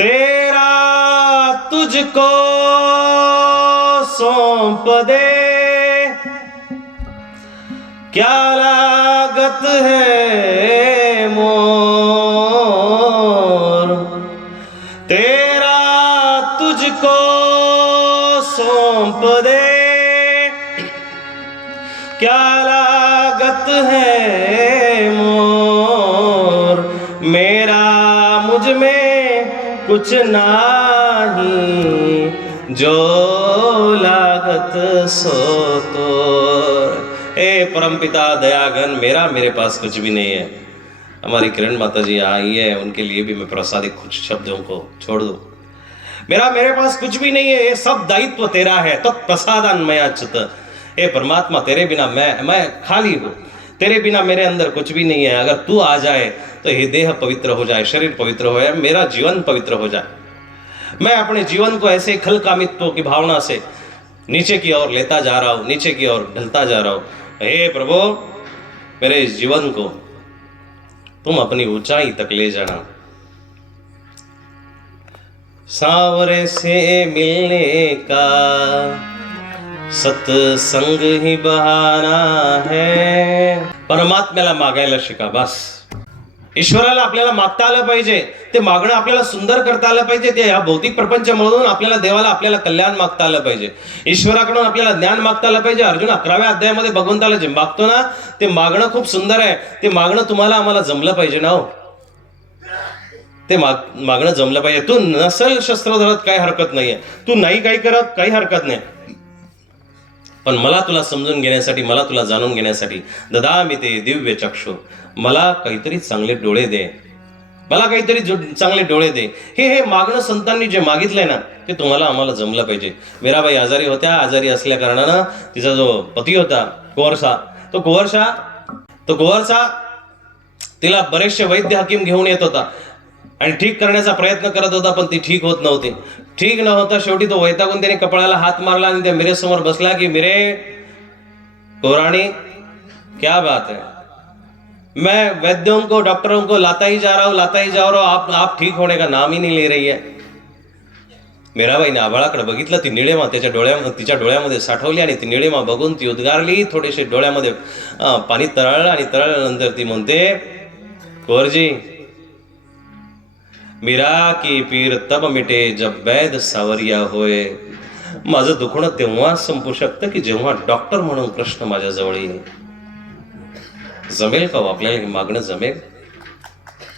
तेरा तुझको सौंप दे। क्या लागत है मोर? तेरा तुझको सौंप दे। क्या लागत है मोर? मेरा मुझ में कुछ नहीं। जो लागत सो तो। ए परमपिता दयागन मेरा मेरे पास कुछ भी नहीं है। हमारी किरण माता जी आई है, उनके लिए भी मैं प्रसादिक कुछ शब्दों को छोड़ दूँ। मेरा मेरे पास कुछ भी नहीं है, ये सब दायित्व तेरा है तो प्रसादान मैं अच्युत हे परमात्मा, तेरे बिना मैं मैं खाली हूँ। तेरे बिना मेरे अंदर कुछ भी नहीं है। अगर तू आ जाए तो ये देह पवित्र हो जाए, शरीर पवित्र हो जाए, मेरा जीवन पवित्र हो जाए। मैं अपने जीवन को ऐसे खल कामित्व की भावना से नीचे की ओर लेता जा रहा हूँ, नीचे की ओर ढलता जा रहा हूँ। हे प्रभु, मेरे इस जीवन को तुम अपनी ऊंचाई तक ले जाना। सावरे से मिलने का सतसंग ही बहाना है। परमात्म्याला मागायला शिका बस. ईश्वराला आपल्याला मागता आलं पाहिजे. ते मागणं आपल्याला सुंदर करता आलं पाहिजे. ते ह्या भौतिक प्रपंचामधून आपल्याला देवाला आपल्याला कल्याण मागता आलं पाहिजे. ईश्वराकडून आपल्याला ज्ञान मागता आलं पाहिजे. अर्जुन अकराव्या अध्यायामध्ये भगवंताला जे मागतो ना ते मागणं खूप सुंदर आहे. ते मागणं तुम्हाला आम्हाला जमलं पाहिजे ना हो. ते माग मागणं जमलं पाहिजे. तू नसल शस्त्र धरत काही हरकत नाहीये. तू नाही काही करत काही हरकत नाही. पण मला तुला समजून घेण्यासाठी मला तुला जाणून घेण्यासाठी ददा मी ते दिव्य चक्षु. मला काहीतरी चांगले डोळे दे. मला काहीतरी जो- चांगले डोळे दे. हे हे मागणं संतांनी जे मागितलंय ना ते तुम्हाला आम्हाला जमलं पाहिजे. मीराबाई आजारी होत्या. आजारी असल्या कारणानं तिचा जो पती होता कुंवरसा तो कुंवरसा तो कुंवरसा तिला बरेचसे वैद्य हकीम घेऊन येत होता. आणि ठीक करण्याचा प्रयत्न करत होता पण ती ठीक होत नव्हती. ठीक न होता शेवटी तो वैतागून त्याने कपाळाला हात मारला आणि त्या मिरेसमोर बसला की मिरे कोराणी क्या बात है? मैं वैद्यों को डॉक्टरों को लाता ही जा रहा हूं लाता ही जा रहा हूं आप आप ठीक होने का नाम ही नहीं ले रही है। मीराबाईने आबाळाकडे बघितलं ती निळेमा त्याच्या डोळ्या तिच्या डोळ्यामध्ये साठवली आणि ती निळेमा बघून ती उद्गारली थोडेसे डोळ्यामध्ये पाणी तरळलं आणि तरळल्यानंतर ती म्हणते कोरजी मीरा की पीर तब मिटे जब वैद सावरिया होय माझं दुखणं तेव्हा संपू शकतं की जेव्हा डॉक्टर म्हणून कृष्ण माझ्याजवळ येईल. जमेल का हो आपल्याला हे मागणं जमेल?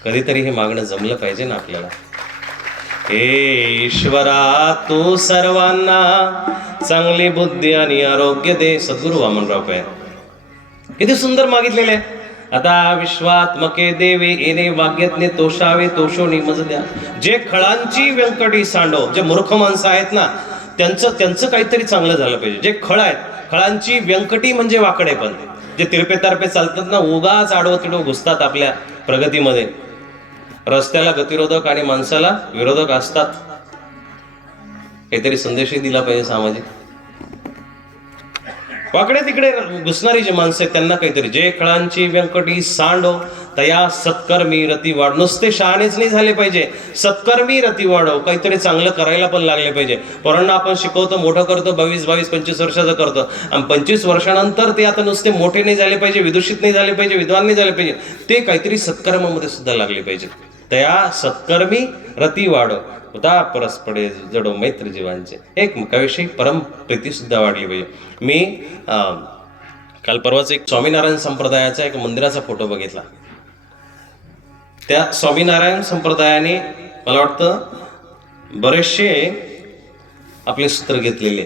कधीतरी हे मागणं जमलं पाहिजे ना आपल्याला. हे ईश्वरा तू सर्वांना चांगली बुद्धी आणि आरोग्य दे. सद्गुरू वामनराव पाय किती सुंदर मागितलेले आहे. आता विश्वात्मके देवे येणे वाग्यज्ञे तोषावे तोषो निमज द्या जे खळांची व्यंकटी सांडो जे मूर्ख माणसं आहेत ना त्यांचं त्यांचं काहीतरी चांगलं झालं पाहिजे. जे खळ आहेत खळांची व्यंकटी म्हणजे वाकडे पण. जे तिरपे तारपे चालतात ना उगाच आडवं तिडवं घुसतात आपल्या प्रगतीमध्ये. रस्त्याला गतिरोधक आणि माणसाला विरोधक असतात. काहीतरी संदेशही दिला पाहिजे सामाजिक. वाकडे तिकडे घुसणारी जी माणसं आहेत त्यांना काहीतरी. जे खळांची व्यंकटी सांडो तया सत्कर्मी रती वाढ नुसते शहाणेच नाही झाले पाहिजे. सत्कर्मी रती वाढव काहीतरी चांगलं करायला पण लागले पाहिजे. पोरांना आपण शिकवतो मोठं करतो बावीस बावीस पंचवीस वर्षाचं करतो. आणि पंचवीस वर्षानंतर ते आता नुसते मोठे नाही झाले पाहिजे विदूषित नाही झाले पाहिजे विद्वान नाही झाले पाहिजे. ते काहीतरी सत्कर्मामध्ये सुद्धा लागले पाहिजे. तया सत्कर्मी रती वाढव उदा परस्पडे जडो मैत्र जीवांचे. एकमेकाविषयी परम प्रीती सुद्धा वाढली पाहिजे मी अं, काल परवाच एक स्वामीनारायण संप्रदायाचा एक मंदिराचा फोटो बघितला. त्या स्वामीनारायण संप्रदायाने मला वाटतं बरेचसे आपले सूत्र घेतलेले.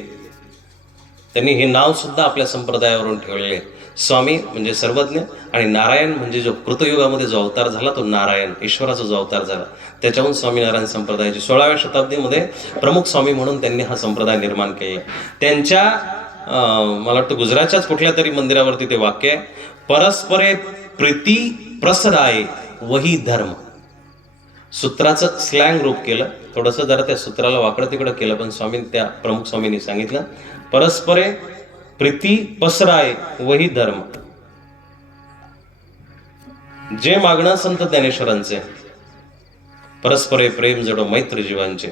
त्यांनी हे नाव सुद्धा आपल्या संप्रदायावरून ठेवलेले. आहे. स्वामी म्हणजे सर्वज्ञ आणि नारायण म्हणजे जो कृतयुगामध्ये जो अवतार झाला तो नारायण ईश्वराचा जो अवतार झाला त्याच्याहून स्वामीनारायण संप्रदायाची सोळाव्या शताब्दीमध्ये प्रमुख स्वामी म्हणून त्यांनी हा संप्रदाय निर्माण केला. त्यांच्या मला वाटतं गुजरातच्याच कुठल्या तरी मंदिरावरती ते वाक्य आहे परस्परे प्रीती प्रसराय वही धर्म. सूत्राचं स्लँग रूप केलं थोडंसं जरा त्या सूत्राला वाकडं तिकडं केलं पण स्वामी त्या प्रमुख स्वामींनी सांगितलं परस्परे प्रीती पसराय वही धर्म. जे मागणं संत ज्ञानेश्वरांचे परस्पर प्रेम जडो मैत्र जीवांचे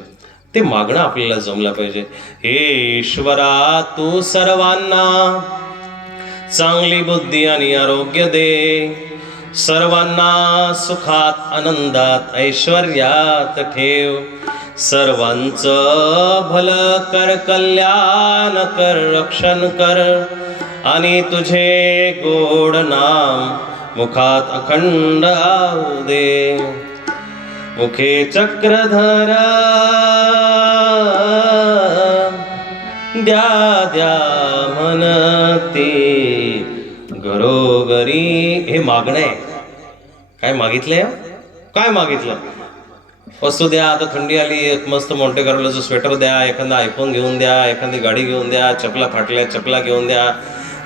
ते मागणं आपल्याला जमलं पाहिजे. हे ईश्वरा तू सर्वांना चांगली बुद्धी आणि आरोग्य दे. सर्वांना सुखात आनंदात ऐश्वर्यात ठेव. सर्वांचं भल कर कल्याण कर रक्षण कर. आणि तुझे गोड नाम मुखात अखंड आऊ दे. मुखे चक्रधर द्या द्या म्हणते घरोघरी. हे मागणं आहे. काय मागितलंय? काय मागितलं? वस्तू द्या आता थंडी आली एक मस्त मोठे जो स्वेटर द्या एखादा आयफोन घेऊन द्या एखादी गाडी घेऊन द्या चपला फाटल्या चपला घेऊन द्या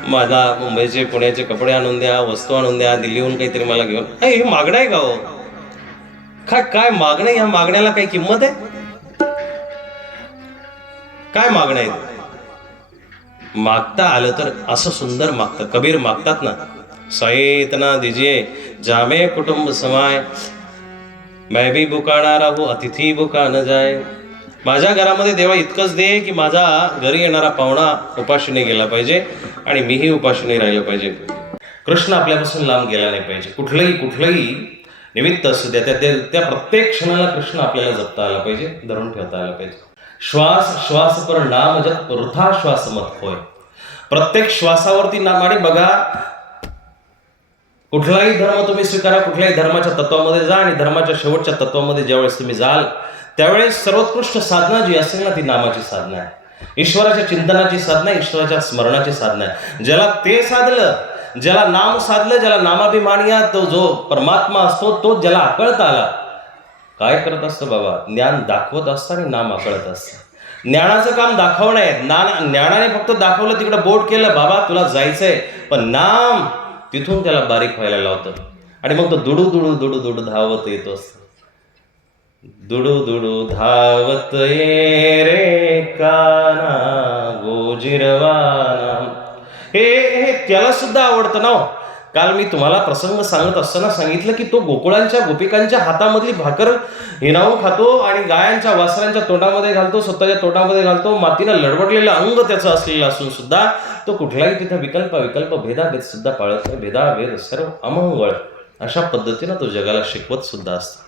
माझा मुंबईचे पुण्याचे कपडे आणून द्या वस्तू आणून द्या दिल्लीहून काहीतरी मला घेऊन. हे मागणं आहे का हो? काय काय मागणं ह्या मागण्याला काही किंमत आहे? काय मागणं आहे? मागता आलं तर असं सुंदर मागतं. कबीर मागतात ना? सैतना दिजे जामे कुटुंब समाय मैं भी बुकाना राहू अतिथी भुका न जाय माझ्या घरामध्ये देवा इतकंच दे की माझा घरी येणारा पाहुणा उपाशीने गेला पाहिजे आणि मीही उपाशीने राहिलं पाहिजे. कृष्ण आपल्यापासून लांब गेला नाही पाहिजे. कुठलंही कुठलंही निमित्त असू द्या त्या त्या- त्या प्रत्येक क्षणाला कृष्ण आपल्याला जपता आला पाहिजे धरून ठेवता आला पाहिजे. श्वास श्वास पर नाम जप वृथा श्वास मत होय. प्रत्येक श्वासावरती नाम आणि बघा कुठलाही धर्म तुम्ही स्वीकारा कुठल्याही धर्माच्या तत्वामध्ये जा आणि धर्माच्या शेवटच्या तत्वामध्ये ज्यावेळेस तुम्ही जाल त्यावेळेस सर्वोत्कृष्ट साधना जी असेल ना ती नामाची साधना आहे. ईश्वराच्या चिंतनाची साधना ईश्वराच्या स्मरणाची साधना आहे. ज्याला ते साधलं ज्याला नाम साधलं ज्याला नामाभिमानिया तो जो परमात्मा असतो तो ज्याला आकळता आला काय करत असतं बाबा? ज्ञान दाखवत असतं आणि नाम आकळत असतं. ज्ञानाचं काम दाखवणं आहे. ज्ञान ज्ञानाने फक्त दाखवलं तिकडं बोट केलं बाबा तुला जायचंय. पण नाम तिथून त्याला बारीक व्हायला लावतं. आणि मग तो दुडू दुडू दुडू दुडू धावत येतो. दुडू दुडू धावत ये रे काना गोजिरवाना. हे हे त्याला सुद्धा आवडतं ना हो. काल मी तुम्हाला प्रसंग सांगत असताना सांगितलं की तो गोकुळांच्या गोपिकांच्या हातामधली भाकर हिनावून खातो आणि गायांच्या वासरांच्या तोंडामध्ये घालतो स्वतःच्या तोंडामध्ये घालतो. मातीनं लडबडलेलं अंग त्याचं असलेलं असून सुद्धा तो कुठलाही तिथे विकल्प विकल्प भेदाभेद सुद्धा पाळत नाही. भेदाभेद सर्व अमंगळ. अशा पद्धतीनं तो जगाला शिकवत सुद्धा असतो.